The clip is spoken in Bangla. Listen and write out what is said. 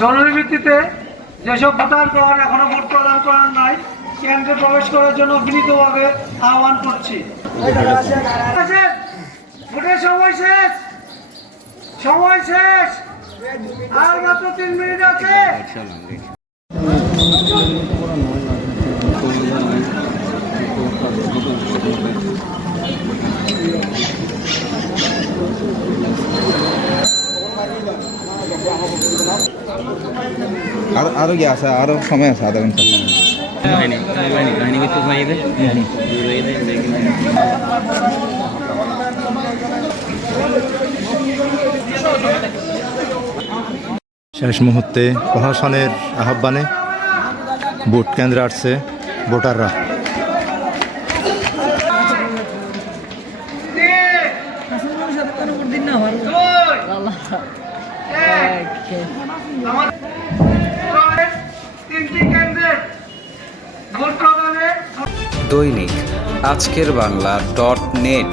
জরুরি ভিত্তিতে যেসব ভোটারগণ এখনো ভোট প্রদান করার নাই কেন্দ্রে প্রবেশ করার জন্য বিনীতভাবে আহ্বান করছি। ভোটের সময় শেষ, সময় শেষ, আর মাত্র 3 মিনিট আছে। আরো কি আছে, আরো সময় আছে আধা ঘন্টা। শেষ মুহূর্তে প্রশাসনের আহ্বানে ভোট কেন্দ্রে আসছে ভোটাররা। দৈনিক আজকের বাংলা .net